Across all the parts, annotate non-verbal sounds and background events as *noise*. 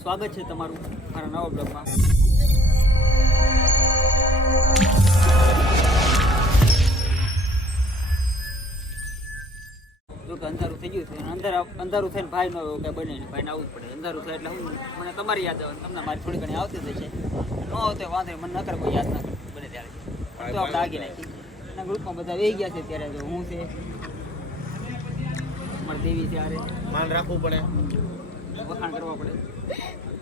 સ્વાગત છે તમારું મારા નવા બ્લોગમાં. જો કે અંધારું થઈ ગયું છે. અંધાર અંધારું થઈને ભાઈ નો કે બને ભાઈને આવવું જ પડે. અંધારું થાય એટલે હું મને તમારી યાદ આવે તમને મારી થોડી ઘણી આવતી થઈ છે. ન આવતે વાંધો મને ન કરે કોઈ યાદ ના કરે. બને ત્યારે. તો આપણે આગી નાખી એના ગ્રુપમાં બધા વહી ગયા છે ત્યારે જો હું છે. મારી દેવી ત્યારે માન રાખવું પડે. વખાણ કરવા પડે.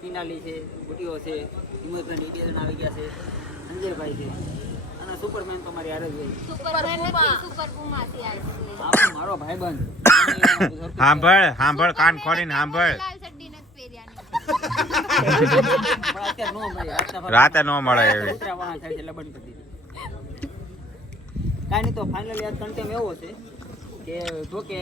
પિનાલી છે ગુટીઓ છે હિંમતભાઈ બે આવી ગયા છે અંજરભાઈ છે. અને સુપરમેન તો મારી હારે જ મારો ભાઈબંધ. સાંભળ સાંભળ કાન ખોલીને સાંભળ રાતે ન મળે એવી. બંધ કાંઈ નહીં તો ફાઇનલી આ કન્ટેમ એવો છે કે જો કે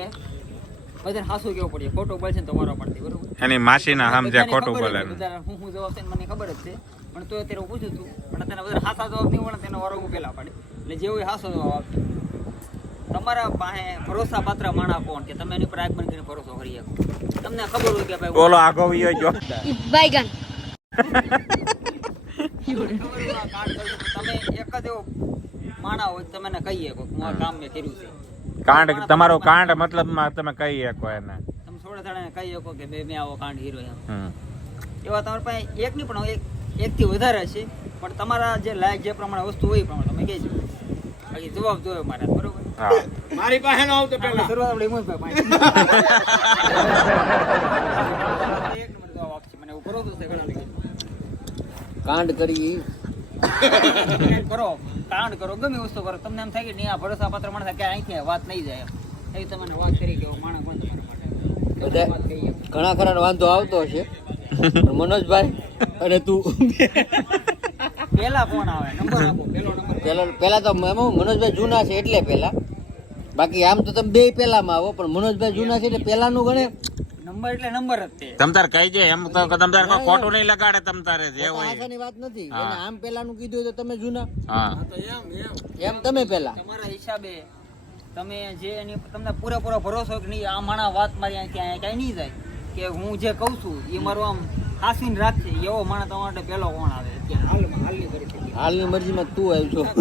બધાને હાસું કેવું પડે ખોટું બોલશે ને તો પડતી બરોબર? એની માસીના સમજે બધાને ખોટું બોલે જ હું હું જવાબ છે મને ખબર જ છે. પણ તો અત્યારે પૂછું છું પણ તને બધા હાસા જવાબ નહીં મળે તેનો વારો પેલા પડે. એટલે જેવો હાસો જવાબ આપશે તમારા પાસે ભરોસા પાત્ર માણા કોણ? કે તમે એની પર આગમન કરીને ભરોસો કરી શકો? તમને ખબર હોય કે ભાઈ બોલો આગો વિયો જો *laughs* બાયગન તમે એક જ એવો માણા હોય તમે એને કહીએ કે હું આ કામ મેં કર્યું છે. કાંડ તમારો કાંડ મતલબમાં તમે કહી શકો એને. તમે થોડા થોડા કહી શકો કે બે મેં આવો કાંડ હીરો એમ. એવા તમારે પાસે એક નહીં પણ એક એકથી વધારે છે. પણ તમારા જે લાયક જે પ્રમાણે વસ્તુ હોય એ પ્રમાણે તમે કહેજો. બાકી જવાબ જોયો મારે બરોબર? મારી પાસે ન આવતો પેલા. શરૂઆત આપણે હિંમતભાઈ પાસે. *laughs* એક નંબર જવાબ આપશે મને છે ઘણા કાંડ કરી *laughs* કરો. કાંડ કરો ગમે વસ્તુ કરો. તમને એમ થાય કે નહીં આ ભરોસા પાત્ર માણસ કે અહીંથી વાત નહીં જાય એ તમને વાત કરી કે માણસ બંધ તમારા માટે. ઘણા ખરા વાંધો આવતો હશે. મનોજભાઈ અને તું? પેલા કોણ આવે નંબર આપો પેલો નંબર પેલા પેલા તો મનોજભાઈ જૂના છે એટલે પેલા બાકી આમ તો તમે બે પેલામાં આવો પણ મનોજભાઈ જૂના છે એટલે પેલાનું ગણે. નંબર એટલે નંબર જ તે તમ તાર કહી દે એમ તો તમ તાર કોઈ ખોટું નહીં લગાડે તમ તારે જે હોય આખાની વાત નથી. એને આમ પેલાનું કીધું તો તમે જૂના. હા. એમ તમે પેલા તમારા હિસાબે તમે જે એની તમને પૂરેપૂરો ભરોસો કે નહીં આ માણા વાત મારી અહીં ક્યાંય ક્યાંય નહીં જાય. કે હું જે કહું છું એ મારું આમ હાસીન રાખશે. એવો માણસ તમારા માટે પહેલો કોણ આવે? હાલમાં હાલની મરજીમાં તું આવ્યો છો. *laughs*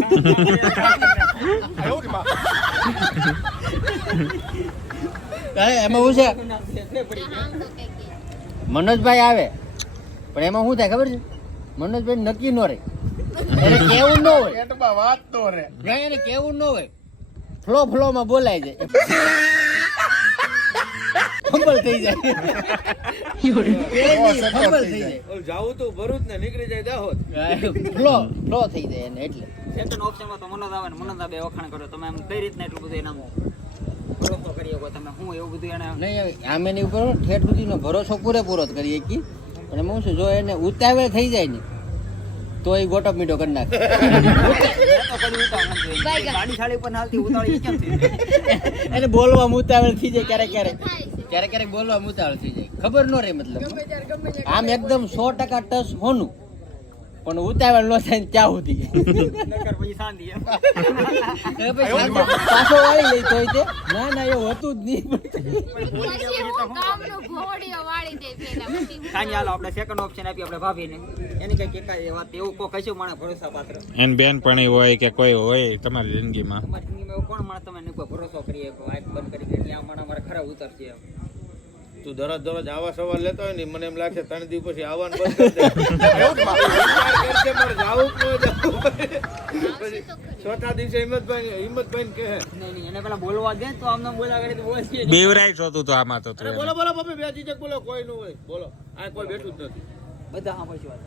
એમાં શું છે? તો મનોજભાઈ આવે. પણ એમાં શું થાય ખબર છે? મનોજભાઈ નક્કી ન રહે. એને કેવું ન હોય. પેટમાં વાત તો રે ના, એને કેવું ન હોય. ફ્લો ફ્લો માં બોલાય જાય ફંબલ થઈ જાય. ફંબલ થઈ જાય. જાવું તું ભરૂચ ને નીકળી જાય દાહોદ. ફ્લો ફ્લો થઈ જાય એને એટલે. સેકન્ડ ઓપ્શનમાં તો મનોજ આવે ને મનોજ આવે વખાણ કરો. તમે આમ કઈ રીતના એટલું બધું એના ભરોસો કરી શકો તમે? હું એવું બધું એને નહીં હવે આમ ઉપર ઠેઠ સુધીનો ભરોસો પૂરેપૂરો જ કરીએ કે. અને હું શું જો એને ઉતાવળ થઈ જાય ને તો એ ગોટો મીઠો કરી નાખે? એને બોલવા ઉતાવળ થઈ જાય ક્યારેક ક્યારેક. ક્યારેક ક્યારેક બોલવા ઉતાવળ થઈ જાય. ખબર ન રહે મતલબ. આમ એકદમ સો ટકા ટચ હોનું. પણ ઉતાવળ નો થાય ને ત્યાં સુધી. નકર પછી વાળી લઈ તો તે. ના ના એવું હતું જ નહીં. *laughs* એન બેનપણી હોય કે કોઈ હોય તમારી જિંદગીમાં. કોણ માણસ તમે ભરોસો કરીએ બંધ કરી કે ત્યાં મારે ખરા ઉતરશે એમ. તું દરરોજ દરરોજ આવા સવાલ લેતો હોય ને મને એમ લાગે ત્રણ દિવસ પછી આવવાનું બંધ કરી દે. પછી ચોથા દિવસે હિંમતભાઈ હિંમતભાઈ કહે. એને પેલા બોલવા દે તો આમને બોલાવી બેવરાઈ જોતું તો આમાં તો બોલો બોલો પપ્પી બે ચીજે બોલો કોઈ નું હોય. બોલો. આ કોઈ બેઠું જ નથી. બધા સાંભળજો વાત.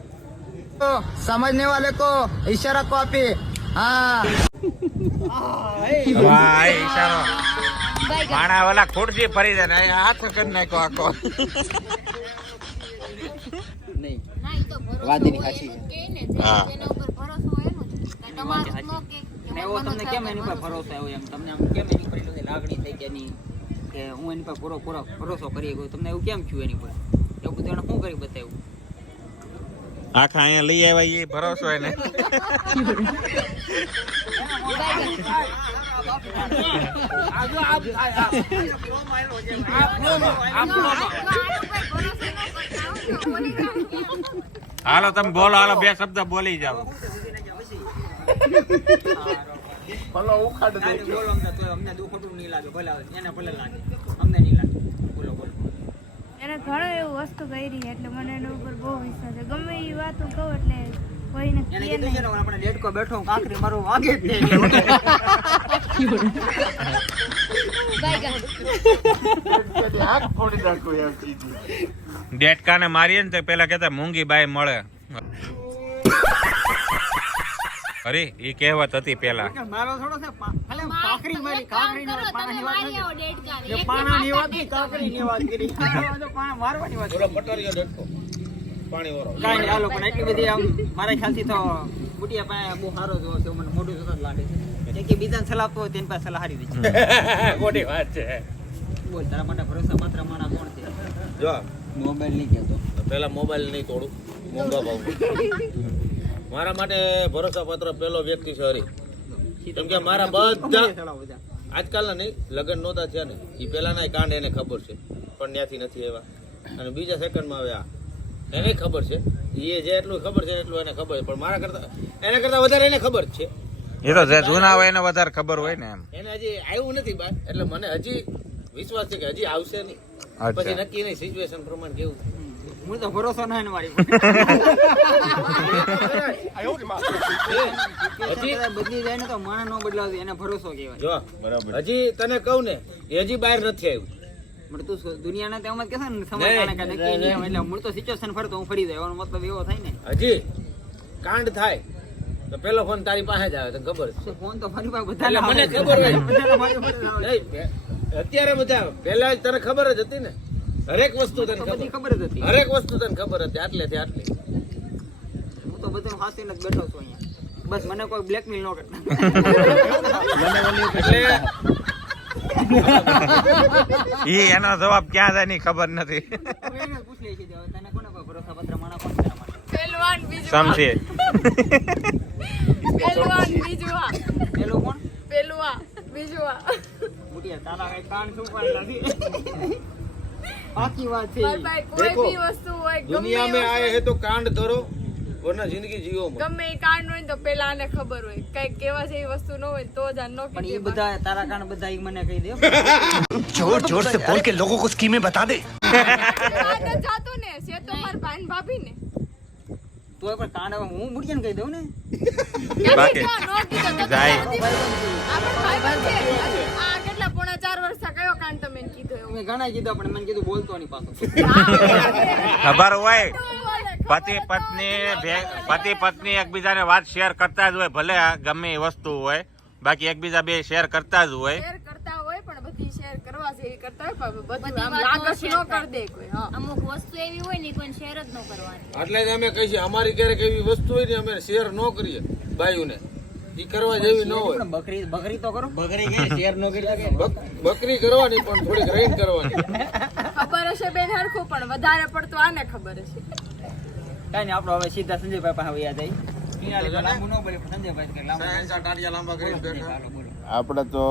સમજને વાલે કો ઈશારા કો આપી. હા. ભાઈ ઈશારો. માણા ઓલા ખુરશી ફરી જાય ને અહીંયા હાથ કરી નાખ્યો આખો. નહીં. હા. એવો તમને કેમ એની પર ભરોસો? ભરોસો આવ્યો એમ? તમને આમ કેમ એની પર લાગણી થઈ કે નહીં? કે હું એની પર પૂરો પૂરો ભરોસો કરી ગયો તમને એવું કેમ થયું એની પર? એવું બધું એને શું કરી બતાવ્યું? આખા અહીંયા લઈ આવ્યા એ ભરોસો એને. હાલો તમે બોલો હાલો બે શબ્દ બોલી જાઓ. ભલો ઉખાડ દે બોલો અમને તોય અમને દુઃખ નહીં લાગે. ભલે એને ભલે લાગે. અમને નહીં લાગે. બોલો બોલો. એને ઘણું એવું વસ્તુ કરી એટલે મને એના ઉપર બહુ વિશ્વાસ છે. ગમે એ વાતો કહો એટલે કોઈને કીધું ને આપણે બેઠો કાંકરી મારું વાગે જ નહીં. *laughs* ડેટકાને મારીએ ને તો પેલા કેતા મૂંગી બાઈ મળે. અરે એ કહેવત હતી પેલા. મારો થોડો છે કાંકરી મારી કાંકરી ની વાત વાત કરી. *laughs* પાણા મારવાની વાત બોલો કરી. ડટકો. પાણી વાળો કાંઈ નહીં, હાલો, પણ એટલી બધી આમ મારા ખ્યાલથી તો બુટિયા પાસે બહુ સારો જોવો છે મને મોઢું જોતા લાગે છે. કે બીજાને સલાહ આપતો હોય તેની પાસે સલાહ હારી દે મોટી વાત છે. બોલ તારા માટે ભરોસા પાત્ર માણા કોણ છે? જો. મોબાઈલ નહીં કહેતો. પેલા મોબાઈલ નહીં તોડું. મોંઘા ભાવ. મારા માટે ભરોસા પાત્ર પેલો વ્યક્તિ છે હરી. કેમ કે મારા બધા આજકાલના નહીં લગ્ન નહોતા થયા ને. એ પહેલાના કાંડ એને ખબર છે. પણ ત્યાંથી નથી એવા અને બીજા સેકન્ડમાં આવ્યા. આ એને ખબર છે. એ જે એટલું ખબર છે એટલું એને ખબર છે. પણ મારા કરતા એના કરતા વધારે એને ખબર છે. એ તો જે જૂના હોય એને વધારે ખબર હોય ને એમ. એને હજી આવ્યું નથી બાર એટલે મને હજી વિશ્વાસ છે કે હજી આવશે નહીં. પછી નક્કી નહીં સિચ્યુએશન પ્રમાણે કેવું હું તો ભરોસો ના ને મારી હજી બદલી જાય ને તો માણસ નો બદલાવતી એને ભરોસો કહેવાય. જો હજી તને કહું ને હજી બહાર નથી આવ્યું. તું દુનિયાના તેમ ને નક્કી એટલે મૂળ તો સિચ્યુએશન ફરતો હું ફરી જાય. મતલબ એવો થાય ને. હજી કાંડ થાય. તો પેલો ફોન તારી પાસે જ આવે તને ખબર છે? ફોન તો મારી પાસે બધાને એટલે મને ખબર હોય. અત્યારે બધા પેલા જ તને ખબર જ હતી ને? હરેક વસ્તુ તને ખબર. ખબર જ હતી. હરેક વસ્તુ તને ખબર હતી આટલેથી આટલી. હું તો બધું હાસીને જ બેઠો છું અહીંયા. બસ મને કોઈ બ્લેકમેલ ન કરતા. એટલે ઈ એનો જવાબ ક્યાં જાય ની ખબર નથી. હવે પેલું આ બીજું કોણ? પેલું આ બીજું તારા કઈ કાન શું પણ નથી. આખી વાત છે કોઈ બી વસ્તુ હોય દુનિયા મે આયે હે તો કાંડ ધરો વરના જિંદગી જીવો ગમે એ કાંડ હોય તો પેલા આને ખબર હોય. કઈ કેવા એ વસ્તુ ન હોય તો જ નો પણ એ બધા તારા કાંડ બધા ઈ મને કહી દે. જોર જોર સે બોલ કે લોકો કો સ્કીમે બતા દે. *laughs* તોય પણ કાન હવે હું બુટિયાને કહી દઉં ને. બાકી જાય. આપણે ભાઈબંધ છે. આ કેટલા પોણા ચાર વર્ષ કયો કાંડ તમે કીધો મેં ઘણા કીધા પણ મને કીધું બોલતો નહીં પાછો. ખબર હોય પતિ પત્ની પતિ પત્ની એકબીજાને વાત શેર કરતા જ હોય ભલે ગમે એ વસ્તુ હોય. બાકી એકબીજા બે શેર કરતા જ હોય શેર કરતા હોય પણ બધી શેર કરવા કરતા હોય પણ બધું આમ લાગસ ન કરે. દે કોઈ હા. અમુક વસ્તુ એવી હોય ને કોઈ શેર જ ન કરવાની. એટલે જ અમે કહીએ અમારી ક્યારેક એવી વસ્તુ હોય ને અમે શેર ન કરીએ બાયુને ઈ કરવા જેવી ન હોય. બકરી બકરી તો કરો. બકરી કે શેર ન કરી બકરી કરવાની પણ થોડીક રહીને કરવાની. ખબર હશે બેન હરખું પણ વધારે પડતું આને ખબર હશે. કઈ નહીં આપણો હવે સીધા સંજયભાઈ પાસે યાદ આવી. આપણે તો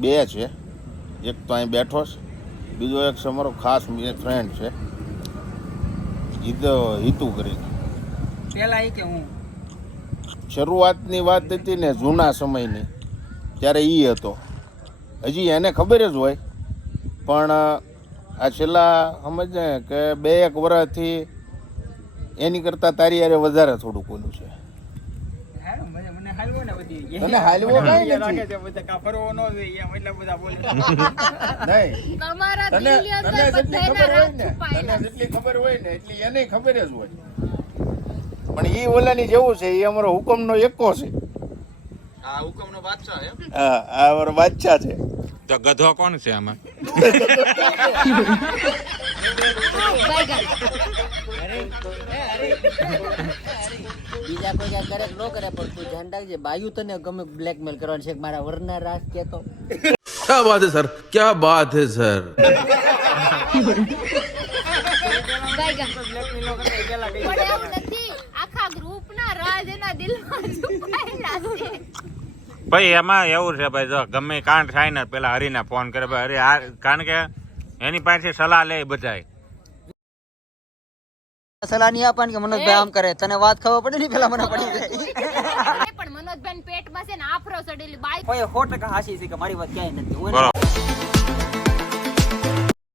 બે છે. એક તો અહીં બેઠો છે. બીજો એક છે ખાસ ફ્રેન્ડ છે. હિતુ કરીને એ કે હું. શરૂઆતની વાત હતી ને જૂના સમયની ત્યારે એ હતો. હજી એને ખબર જ હોય પણ આ છેલ્લા સમજ ને કે બે એક વર્ષથી એની કરતાં તારી યારે વધારે થોડુંક ઓલું છે હાલો, મને- મને હાલવો ને બધી. તને હાલવો કાંઈ નથી. છે બધા કાં ફરવો ન એમ એટલા બધા બોલે. નહીં. તમારા જેટલી ખબર હોય ને છુપાયેલા તને જેટલી ખબર હોય ને એટલી એને ખબર જ હોય. પણ એ ઓલાની જેવું છે એ અમારો હુકમનો એકો છે. આ હુકમનો બાદશાહ હા આ અમારો બાદશાહ છે. તો ગધો કોણ છે આમાં? બીજા કોઈ કઈ કરે ન કરે પણ તું ધ્યાન રાખજે બાયુ તને ગમે બ્લેકમેલ કરવાનું છે. મારા વરના રાસ કેતો ક્યા વાત સર? ક્યાં વાત હે સર? આખા ગ્રુપ ના રાજ એના દિલમાં છુપાય ભાઈ એમાં એવું છે ભાઈ જો ગમે કાંડ થાય ને પેલા હરીને ફોન કરે ભાઈ હરી આ કારણ કે એની પાસે સલાહ લે બધાય. સલાહ નહીં આપવાની કે મનોજભાઈ આમ કરે તને વાત ખબર પડે ને પેલા મને પડી જાય? પણ મનોજભાઈ પેટમાં છે ને આફરો ચડેલી બાઈક કોઈ સો ટકા હાસી છે કે મારી વાત ક્યાંય નથી